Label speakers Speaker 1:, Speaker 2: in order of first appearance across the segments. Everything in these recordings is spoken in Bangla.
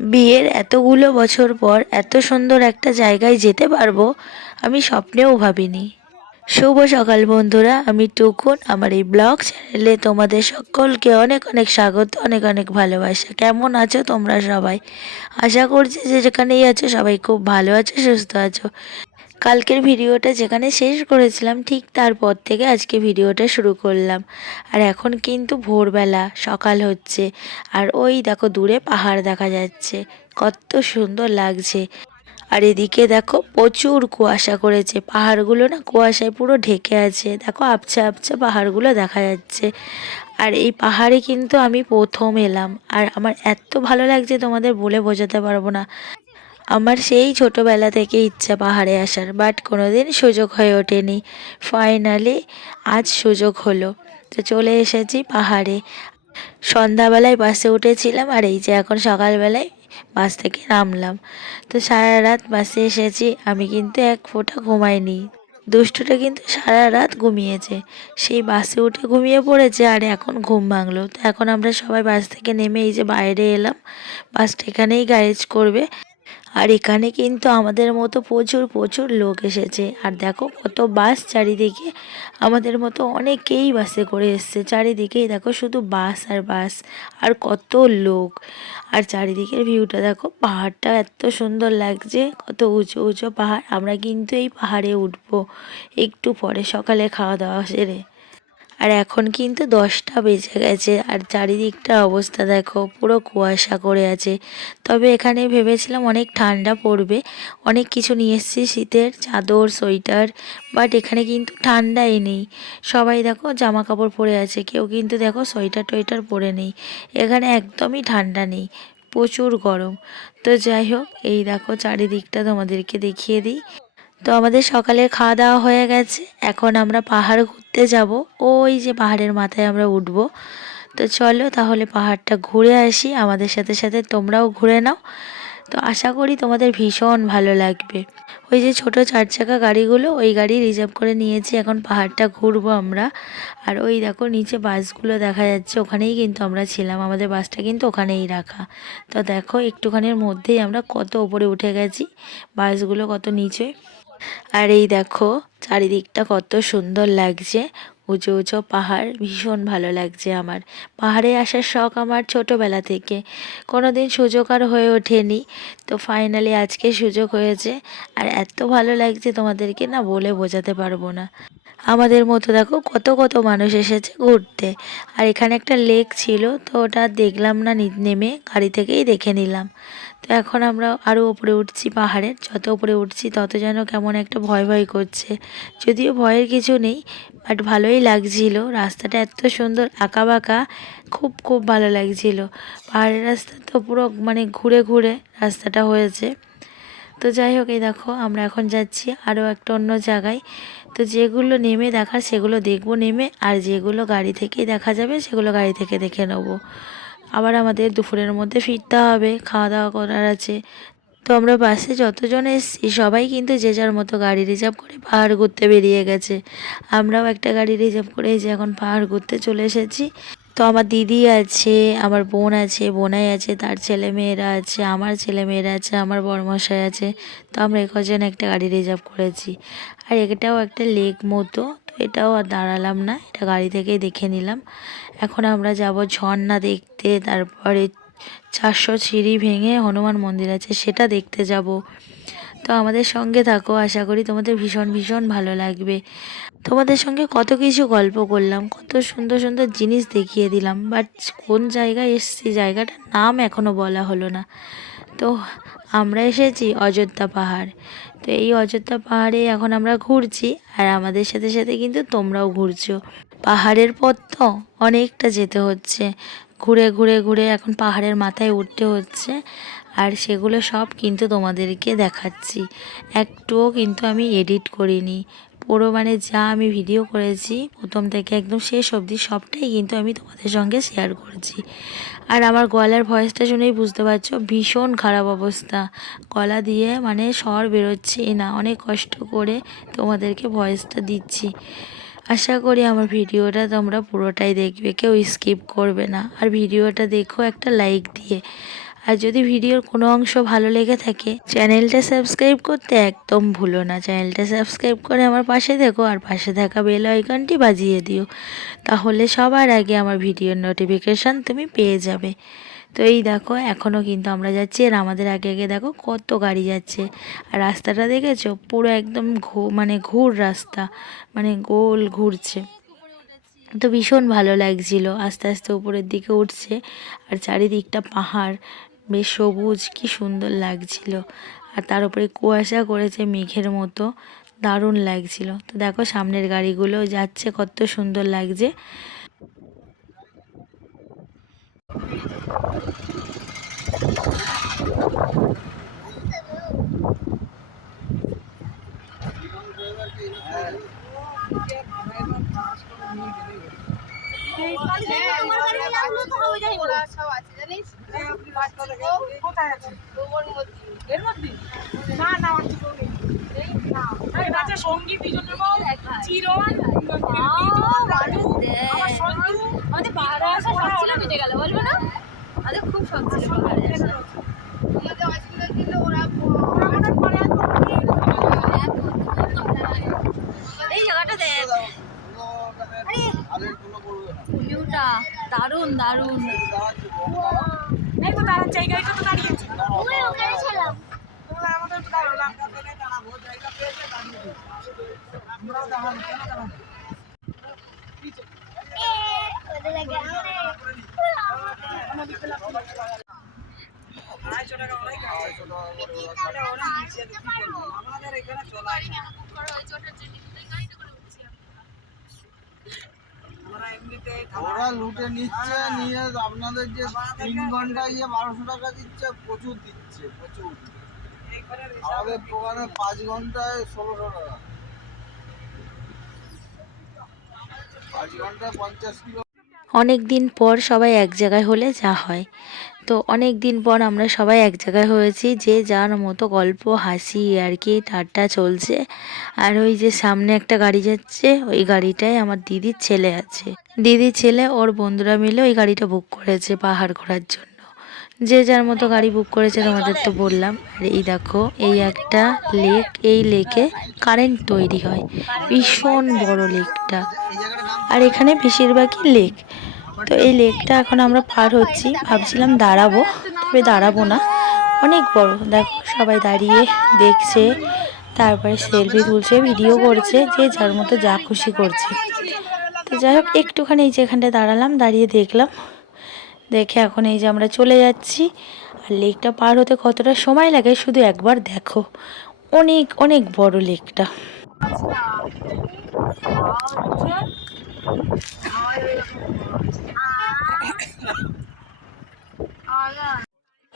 Speaker 1: বিয়ের এতগুলো বছর পর এত সুন্দর একটা জায়গায় যেতে পারব, আমি স্বপ্নেও ভাবিনি। শুভ সকাল বন্ধুরা, আমি টুকুন, আমার এই ব্লগ চ্যানেলে তোমাদের সকলকে অনেক অনেক স্বাগত, অনেক অনেক ভালোবাসা। কেমন আছো তোমরা সবাই? আশা করছি যে যেখানেই আছো সবাই খুব ভালো আছো, সুস্থ আছো। কালকের ভিডিওটা যেখানে শেষ করেছিলাম, ঠিক তারপর থেকে আজকে ভিডিওটা শুরু করলাম। আর এখন কিন্তু ভোরবেলা, সকাল হচ্ছে। আর ওই দেখো দূরে পাহাড় দেখা যাচ্ছে। কত সুন্দর লাগছে। আর এদিকে দেখো প্রচুর কুয়াশা করেছে। পাহাড়গুলো না কুয়াশায় পুরো ঢেকে আছে। দেখো আবছা আবছা পাহাড়গুলো দেখা যাচ্ছে। আর এই পাহাড়ে কিন্তু আমি প্রথম এলাম। আর আমার এত ভালো লাগছে তোমাদের বলে বোঝাতে পারব না। আমার সেই ছোটোবেলা থেকে ইচ্ছা পাহাড়ে আসার বাট কোনো দিন সুযোগ হয়ে ওঠেনি। ফাইনালি আজ সুযোগ হলো। তো চলে এসেছি পাহাড়ে। সন্ধ্যাবেলায় বাসে উঠেছিলাম আর এই যে এখন সকালবেলায় বাস থেকে নামলাম। তো সারা রাত বাসে এসেছি, আমি কিন্তু এক ফোঁটা ঘুমাইনি। দুষ্টুটা কিন্তু সারা রাত ঘুমিয়েছে। সেই বাসে উঠে ঘুমিয়ে পড়েছে আর এখন ঘুম ভাঙলো। তো এখন আমরা সবাই বাস থেকে নেমে এই যে বাইরে এলাম। বাসটা এখানেই গ্যারেজ করবে। আর এখানে কিন্তু আমাদের মতো প্রচুর প্রচুর লোক এসেছে। আর দেখো কত বাস চারিদিকে, আমাদের মতো অনেকেই বাসে করে এসছে। চারিদিকেই দেখো শুধু বাস আর বাস, আর কত লোক। আর চারিদিকের ভিউটা দেখো, পাহাড়টা এত সুন্দর লাগছে, কত উঁচু উঁচু পাহাড়। আমরা কিন্তু এই পাহাড়ে উঠবো, একটু পরে সকালে খাওয়া দাওয়া সেরে। আর এখন কিন্তু দশটা বেজে গেছে আর চারিদিকটা অবস্থা দেখো, পুরো কুয়াশা করে আছে। তবে এখানে ভেবেছিলাম অনেক ঠান্ডা পড়বে, অনেক কিছু নিয়ে এসেছি, শীতের চাদর, সোয়েটার বাট এখানে কিন্তু ঠান্ডাই নেই। সবাই দেখো জামা কাপড় পরে আছে, কেউ কিন্তু দেখো সোয়েটার টোয়েটার পরে নেই। এখানে একদমই ঠান্ডা নেই, প্রচুর গরম। তো যাই হোক, এই দেখো চারিদিকটা তোমাদেরকে দেখিয়ে দিই। তো আমাদের সকালে খাওয়া দাওয়া হয়ে গেছে। এখন আমরা পাহাড় ঘুরতে যাব। ওই যে পাহাড়ের মাথায় আমরা উঠব। তো চলো তাহলে পাহাড়টা ঘুরে আসি। আমাদের সাথে সাথে তোমরাও ঘুরে নাও। তো আশা করি তোমাদের ভীষণ ভালো লাগবে। ওই যে ছোট চার চাকা গাড়িগুলো, ওই গাড়ি রিজার্ভ করে নিয়েছি। এখন পাহাড়টা ঘুরবো আমরা। আর ওই দেখো নিচে বাসগুলো দেখা যাচ্ছে। ওখানেই কিন্তু আমরা ছিলাম। আমাদের বাসটা কিন্তু ওখানেই রাখা। তো দেখো একটুখানির মধ্যেই আমরা কত ওপরে উঠে গেছি। বাসগুলো কত নিচে। আর এই দেখো, চারিদিকটা কত সুন্দর লাগছে। উঁচু উঁচু পাহাড়, ভীষণ ভালো লাগছে আমার। পাহাড়ে আসার শখ আমার ছোটোবেলা থেকে। কোনো দিন সুযোগ আর হয়ে ওঠেনি। তো ফাইনালি আজকে সুযোগ হয়েছে। আর এত ভালো লাগছে তোমাদেরকে না বলে বোঝাতে পারব না। আমাদের মতো দেখো, কত কত মানুষ এসেছে ঘুরতে। আর এখানে একটা লেক ছিল, তো ওটা দেখলাম না, নেমে গাড়ি থেকেই দেখে নিলাম। তো এখন আমরা আরও উপরে উঠছি পাহাড়ের যত উপরে উঠছি তত যেন কেমন একটা ভয় ভয় করছে। যদিও ভয়ের কিছু নেই বাট ভালোই লাগছিল। রাস্তাটা এত সুন্দর আঁকা বাঁকা খুব খুব ভালো লাগছিল। পাহাড়ের রাস্তা তো পুরো মানে ঘুরে ঘুরে রাস্তাটা হয়েছে। তো যাই হোক, এই দেখো, আমরা এখন যাচ্ছি আরও একটা অন্য জায়গায়। তো যেগুলো নেমে দেখার সেগুলো দেখব নেমে, আর যেগুলো গাড়ি থেকেই দেখা যাবে, সেগুলো গাড়ি থেকে দেখে নেব। আবার আমাদের দুপুরের মধ্যে ফিরতে হবে খাওয়া দাওয়া করার আছে। তো আমরা বাসে যতজন এসেছি, সবাই কিন্তু যে যার মতো গাড়ি রিজার্ভ করে পাহাড় ঘুরতে বেরিয়ে গেছে। আমরাও একটা গাড়ি রিজার্ভ করে যে এখন পাহাড় ঘুরতে চলে এসেছি। তো আমার দিদি আছে, আমার বোন আছে, বোনাই আছে, তার ছেলে মেয়েরা আছে, আমার ছেলে মেয়েরা আছে, আমার বড়মশাই আছে। তো আমরা একজন একটা গাড়ি রিজার্ভ করেছি। আর এটাও একটা লেক মতো। এটাও আর দাঁড়ালাম না, এটা গাড়ি থেকেই দেখে নিলাম। এখন আমরা যাব ঝর্ণা দেখতে, তারপরে চারশো সিঁড়ি ভেঙে হনুমান মন্দির আছে, সেটা দেখতে যাব। তো আমাদের সঙ্গে থাকো, আশা করি তোমাদের ভীষণ ভীষণ ভালো লাগবে। তোমাদের সঙ্গে কত কিছু গল্প করলাম, কত সুন্দর সুন্দর জিনিস দেখিয়ে দিলাম বাট কোন জায়গায় এসেছি জায়গাটার নাম এখনও বলা হলো না। তো আমরা এসেছি অযোধ্যা পাহাড়। তো এই অযোধ্যা পাহাড়ে এখন আমরা ঘুরছি, আর আমাদের সাথে সাথে কিন্তু তোমরাও ঘুরছো। পাহাড়ের পথ তো অনেকটা যেতে হচ্ছে। ঘুরে ঘুরে ঘুরে এখন পাহাড়ের মাথায় উঠতে হচ্ছে, আর সেগুলো সব কিন্তু তোমাদেরকে দেখাচ্ছি। একটুও কিন্তু আমি এডিট করিনি। পুরো মানে যা আমি ভিডিও করেছি, প্রথম থেকে একদম শেষ অবধি সবটাই কিন্তু আমি তোমাদের সঙ্গে শেয়ার করেছি। আর আমার গলার ভয়েসটা শুনেই বুঝতে পারছ, ভীষণ খারাপ অবস্থা। গলা দিয়ে মানে স্বর বেরোচ্ছে না, অনেক কষ্ট করে তোমাদেরকে ভয়েসটা দিচ্ছি। আশা করি আমার ভিডিওটা তোমরা পুরোটাই দেখবে, কেউ স্কিপ করবে না। আর ভিডিওটা দেখো একটা লাইক দিয়ে। আর যদি ভিডিওর কোনো অংশ ভালো লেগে থাকে, চ্যানেলটা সাবস্ক্রাইব করতে একদম ভুলো না। চ্যানেলটা সাবস্ক্রাইব করে আমার পাশে দেখো আর পাশে থাকা বেল আইকনটি বাজিয়ে দিও। তাহলে সবার আগে আমার ভিডিওর নোটিফিকেশান তুমি পেয়ে যাবে। তো এই দেখো এখনও কিন্তু আমরা যাচ্ছি আর আমাদের আগে আগে দেখো কত গাড়ি যাচ্ছে। আর রাস্তাটা দেখেছ? পুরো একদম ঘু মানে ঘুর রাস্তা মানে গোল ঘুরছে। তো ভীষণ ভালো লাগছিল। আস্তে আস্তে উপরের দিকে উঠছে আর চারিদিকটা পাহাড়। বেশ সবুজ, কি সুন্দর লাগছিল। আর তার উপরে কুয়াশা করেছে মেঘের মতো, দারুণ লাগছিল। তো দেখো সামনের গাড়িগুলো যাচ্ছে, কত সুন্দর লাগছে
Speaker 2: এর মধ্যে না না আমার তো নেই এই বাচ্চা সঙ্গী বিজনের বউ চিরন আমার সঙ্গী
Speaker 3: আমাদের পাহাড়ে আসা শখ ছিল মিটে গেল বলব না পাহাড়ে আসা এই
Speaker 2: তো দাঁড়ান জায়গা এটা তো দাঁড়িয়েছে আমরা এমনিতে
Speaker 4: ওরা লুটে নিচ্ছে, নিয়ে আপনাদের যে তিন ঘন্টায় যে বারোশো টাকা দিচ্ছে, প্রচুর দিচ্ছে, প্রচুর। আমাদের দোকানে পাঁচ ঘন্টায় ষোলোশো টাকা। পাঁচ ঘন্টায় পঞ্চাশ কিলো
Speaker 1: অনেক দিন পর সবাই এক জায়গায় হলে যা হয়। তো অনেক দিন পর আমরা সবাই এক জায়গায় হয়েছি যে যার মতো গল্প, হাসি, আর কি ঠাট্টা চলছে। আর ওই যে সামনে একটা গাড়ি যাচ্ছে, ওই গাড়িটায় আমার দিদির ছেলে আছে। দিদির ছেলে, ওর বন্ধুরা মিলে ওই গাড়িটা বুক করেছে পাহাড় ঘোরার জন্য। যে যার মতো গাড়ি বুক করেছে তোমাদের তো বললাম। আর এই দেখো, এই একটা লেক এই লেকে কারেন্ট তৈরি হয়। ভীষণ বড় লেকটা আর এখানে বেশিরভাগই লেক তো এই লেকটা এখন আমরা পার হচ্ছি। ভাবছিলাম দাঁড়াবো, তবে দাঁড়াবো না। অনেক বড়, দেখো, সবাই দাঁড়িয়ে দেখছে, তারপরে সেলফি তুলছে ভিডিও করছে, যে যার মতো যা খুশি করছে। তো যাই হোক, একটুখানি এই যে এখানটায় দাঁড়ালাম, দাঁড়িয়ে দেখলাম। দেখে এখন এই যে আমরা চলে যাচ্ছি। আর লেকটা পার হতে কতটা সময় লাগে, শুধু একবার দেখো। অনেক অনেক বড় লেকটা।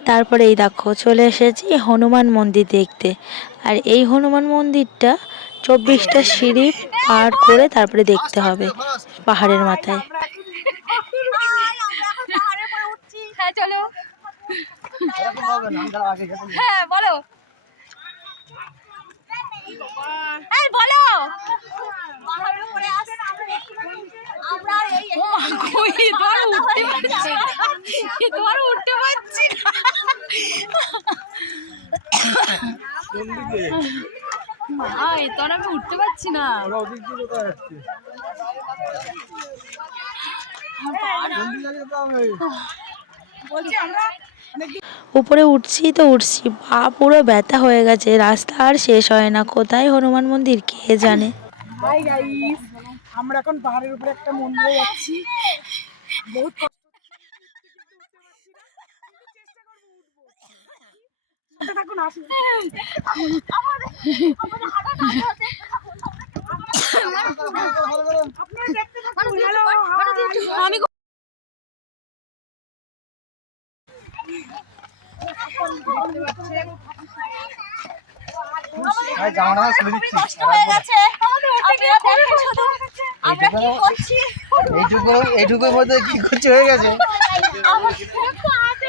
Speaker 1: তারপরে এই দেখো, চলে এসেছি হনুমান মন্দির দেখতে। আর এই হনুমান মন্দিরটা চব্বিশটা সিঁড়ি পার করে তারপরে দেখতে হবে পাহাড়ের মাথায়।
Speaker 3: হ্যাঁ হ্যাঁ বলো। বলো। আমি উঠতে পারছি না
Speaker 1: উপরে উঠছি তো উঠছি। পা পুরো ব্যথা হয়ে গেছে। রাস্তা আর শেষ হয় না। কোথায় হনুমান মন্দির? কে জানে?
Speaker 2: হাই গাইস আমরা এখন পাহাড়ের উপরে একটা মন্দিরে যাচ্ছি। বহুত
Speaker 3: আমি
Speaker 4: খুলে দিচ্ছি।
Speaker 3: কষ্ট হয়ে গেছে।
Speaker 4: এইটুকু এইটুকুর মধ্যে কি করছে হয়ে গেছে?
Speaker 3: আমার একটু হাতে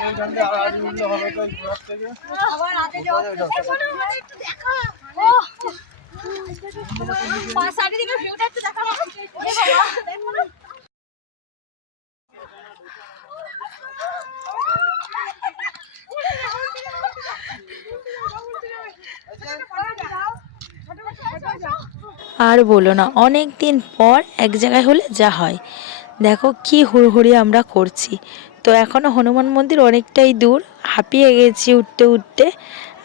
Speaker 4: এইখান থেকে আড়াআড়ি উঠলে হবে তো এই ঘোড়ার থেকে।
Speaker 3: আবার রাতে যাওয়া একটু দেখা ও পাঁচ চারিদিকে ভিউটা একটু দেখা এ বাবা দেখো না
Speaker 1: আর বলো না অনেক দিন পর এক জায়গায় হলে যা হয়। দেখো কি হুড়হুড়ি আমরা করছি। তো এখনও হনুমান মন্দির অনেকটাই দূর, হাঁপিয়ে গেছি উঠতে উঠতে।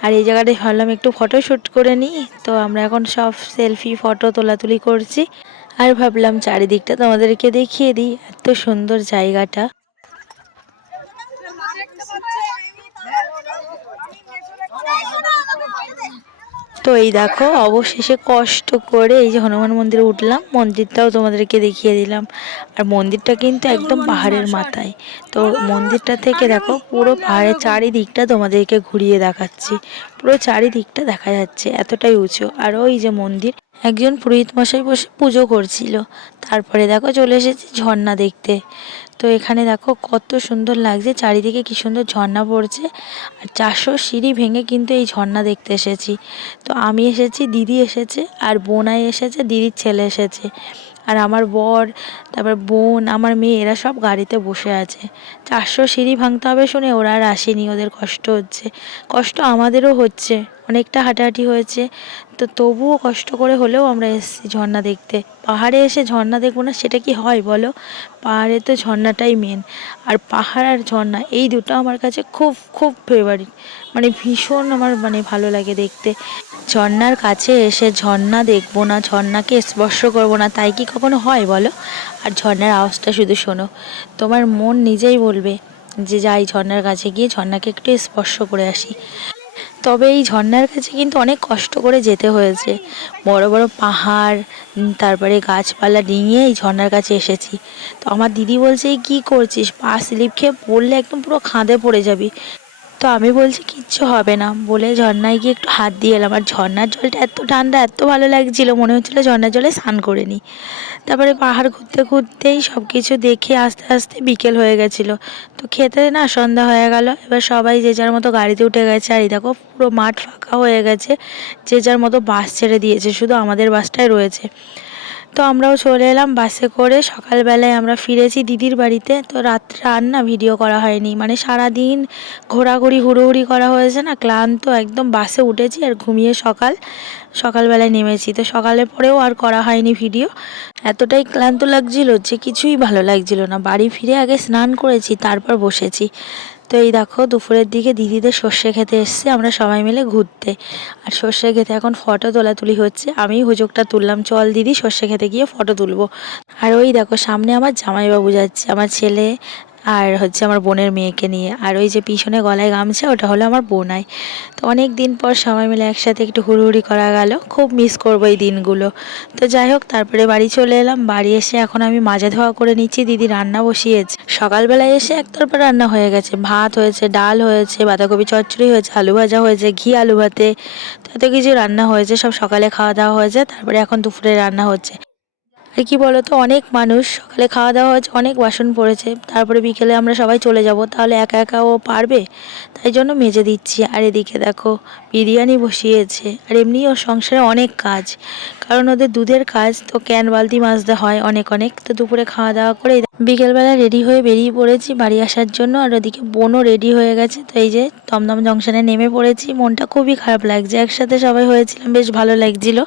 Speaker 1: আর এই জায়গাটায় ভাবলাম একটু ফটো শ্যুট করে নিই। তো আমরা এখন সব সেলফি ফটো তোলাতুলি করছি। আর ভাবলাম চারিদিকটা তোমাদেরকে দেখিয়ে দিই, এত সুন্দর জায়গাটা। তো এই দেখো, অবশেষে কষ্ট করে এই যে হনুমান মন্দিরে উঠলাম, মন্দিরটাও তোমাদেরকে দেখিয়ে দিলাম। আর মন্দিরটা কিন্তু একদম পাহাড়ের মাথায়। তো মন্দিরটা থেকে দেখো, পুরো পাহাড়ের চারিদিকটা তোমাদেরকে ঘুরিয়ে দেখাচ্ছি। পুরো চারিদিকটা দেখা যাচ্ছে এতটাই উঁচু। আর ওই যে মন্দির একজন পুরোহিত মশাই বসে পুজো করছিল। তারপরে দেখো চলে এসেছি ঝর্ণা দেখতে। তো এখানে দেখো কত সুন্দর লাগছে, চারিদিকে কি সুন্দর ঝর্ণা পড়ছে। আর চারশো সিঁড়ি ভেঙে কিন্তু এই ঝর্ণা দেখতে এসেছি। তো আমি এসেছি, দিদি এসেছে, আর বোনাই এসেছে, দিদির ছেলে এসেছে। আর আমার বর, তারপর বোন, আমার মেয়ে, এরা সব গাড়িতে বসে আছে। চারশো সিঁড়ি ভাঙতে হবে শুনে ওরা আর আসেনি, ওদের কষ্ট হচ্ছে। কষ্ট আমাদেরও হচ্ছে। অনেকটা হাঁটাহাঁটি হয়েছে। তো তবুও কষ্ট করে হলেও আমরা এসেছি ঝর্ণা দেখতে। পাহাড়ে এসে ঝর্ণা দেখব না, সেটা কি হয় বলো? পাহাড়ে তো ঝর্ণাটাই মেন আর পাহাড় আর ঝর্ণা, এই দুটো আমার কাছে খুব খুব ফেভারিট মানে ভীষণ আমার মানে ভালো লাগে দেখতে। ঝর্ণার কাছে এসে ঝর্ণা দেখব না, ঝর্ণাকে স্পর্শ করব না, তাই কি কখনো হয় বলো? আর ঝর্ণার আওয়াজটা শুধু শোনো। তোমার মন নিজেই বলবে যে যাই ঝর্ণার কাছে গিয়ে ঝর্ণাকে একটু স্পর্শ করে আসি। তবে এই ঝর্নার কাছে কিন্তু অনেক কষ্ট করে যেতে হয়েছে। বড় বড় পাহাড় তারপরে গাছপালা ডিঙিয়ে এই ঝর্নার কাছে এসেছি। তো আমার দিদি বলছে কি করছিস? পা স্লিপ খেয়ে পড়লে একদম পুরো খাদে পড়ে যাবি। তো আমি বলছি, কিচ্ছু হবে না। বলে ঝর্ণায় গিয়ে একটু হাত দিয়ে এলাম। আর ঝর্নার জলটা এত ঠান্ডা, এত ভালো লাগছিল, মনে হচ্ছিল ঝর্নার জলে স্নান করে নিই। তারপরে পাহাড় ঘুরতে ঘুরতেই সব কিছু দেখে আস্তে আস্তে বিকেল হয়ে গেছিল। তো খেতে না সন্ধ্যা হয়ে গেল। এবার সবাই যে যার মতো গাড়িতে উঠে গেছে, আর এই দেখো পুরো মাঠ ফাঁকা হয়ে গেছে। যে যার মতো বাস ছেড়ে দিয়েছে, শুধু আমাদের বাসটাই রয়েছে। তো আমরাও চলে এলাম বাসে করে। সকালবেলায় আমরা ফিরেছি দিদির বাড়িতে। তো রাত্রে আর না ভিডিও করা হয়নি। মানে সারা দিন ঘোরাঘুরি, হুড়োহুড়ি করা হয়েছে না, ক্লান্ত, একদম বাসে উঠেছি আর ঘুমিয়ে সকাল, সকালবেলায় নেমেছি। তো সকালে পরেও আর করা হয়নি ভিডিও এতটাই ক্লান্ত লাগছিল যে কিছুই ভালো লাগছিল না। বাড়ি ফিরে আগে স্নান করেছি, তারপর বসেছি। তো এই দেখো দুপুরের দিকে দিদিদের সর্ষে খেতে এসছে, আমরা সবাই মিলে ঘুরতে। আর সর্ষে খেতে এখন ফটো তোলাতুলি হচ্ছে, আমি হুজুকটা তুললাম, চল দিদি সর্ষে খেতে গিয়ে ফটো তুলবো। আর ওই দেখো সামনে আমার জামাইবাবু যাচ্ছে, আমার ছেলে আর হচ্ছে আমার বোনের মেয়েকে নিয়ে। আর ওই যে পিছনে গলায় গামছা, ওটা হলো আমার বোনাই। তো অনেক দিন পর সবাই মিলে একসাথে একটু হুড়ুহুড়ি করা গেল। খুব মিস করব এই দিনগুলো। তো যাই হোক, তারপরে বাড়ি চলে এলাম। বাড়ি এসে এখন আমি মাজা ধোয়া করে নিচ্ছি। দিদি রান্না বসিয়েছে। সকালবেলায় এসে একতরফা রান্না হয়ে গেছে। ভাত হয়েছে, ডাল হয়েছে, বাঁধাকপি চচ্চড়ি হয়েছে, আলু ভাজা হয়েছে, ঘি আলু ভাতে। এত কিছু রান্না হয়েছে। সব সকালে খাওয়া দাওয়া হয়েছে। তারপরে এখন দুপুরে রান্না হচ্ছে। আর কি বলতো, অনেক মানুষ সকালে খাওয়া দাওয়া হয়েছে, অনেক বাসন পড়েছে। তারপরে বিকেলে আমরা সবাই চলে যাব, তাহলে একা একা ও পারবে? তাই জন্য মেজে দিচ্ছি। আর এদিকে দেখো, বিরিয়ানি বসিয়েছে। আর এমনি ওর সংসারে অনেক কাজ। কারণ ওদের দুধের কাজ তো ক্যান বালতি মাজতে হয় অনেক অনেক। তো দুপুরে খাওয়া দাওয়া করে বিকেলবেলা রেডি হয়ে বেরিয়ে পড়েছি বাড়ি আসার জন্য। আর ওদিকে বোনও রেডি হয়ে গেছে। তো এই যে দমদম জংশনে নেমে পড়েছি। মনটা খুবই খারাপ লাগছে। একসাথে সবাই হয়েছিলাম, বেশ ভালো লাগছিল।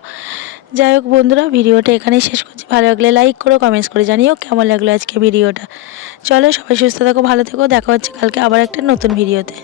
Speaker 1: যাই হোক বন্ধুরা, ভিডিওটা এখানেই শেষ করছি। ভালো লাগলে লাইক করো কমেন্টস করে জানিও কেমন লাগল আজকে ভিডিওটা। চলো সবাই সুস্থ থাকো, ভালো থেকো, দেখা হচ্ছে কালকে আবার একটা নতুন ভিডিওতে।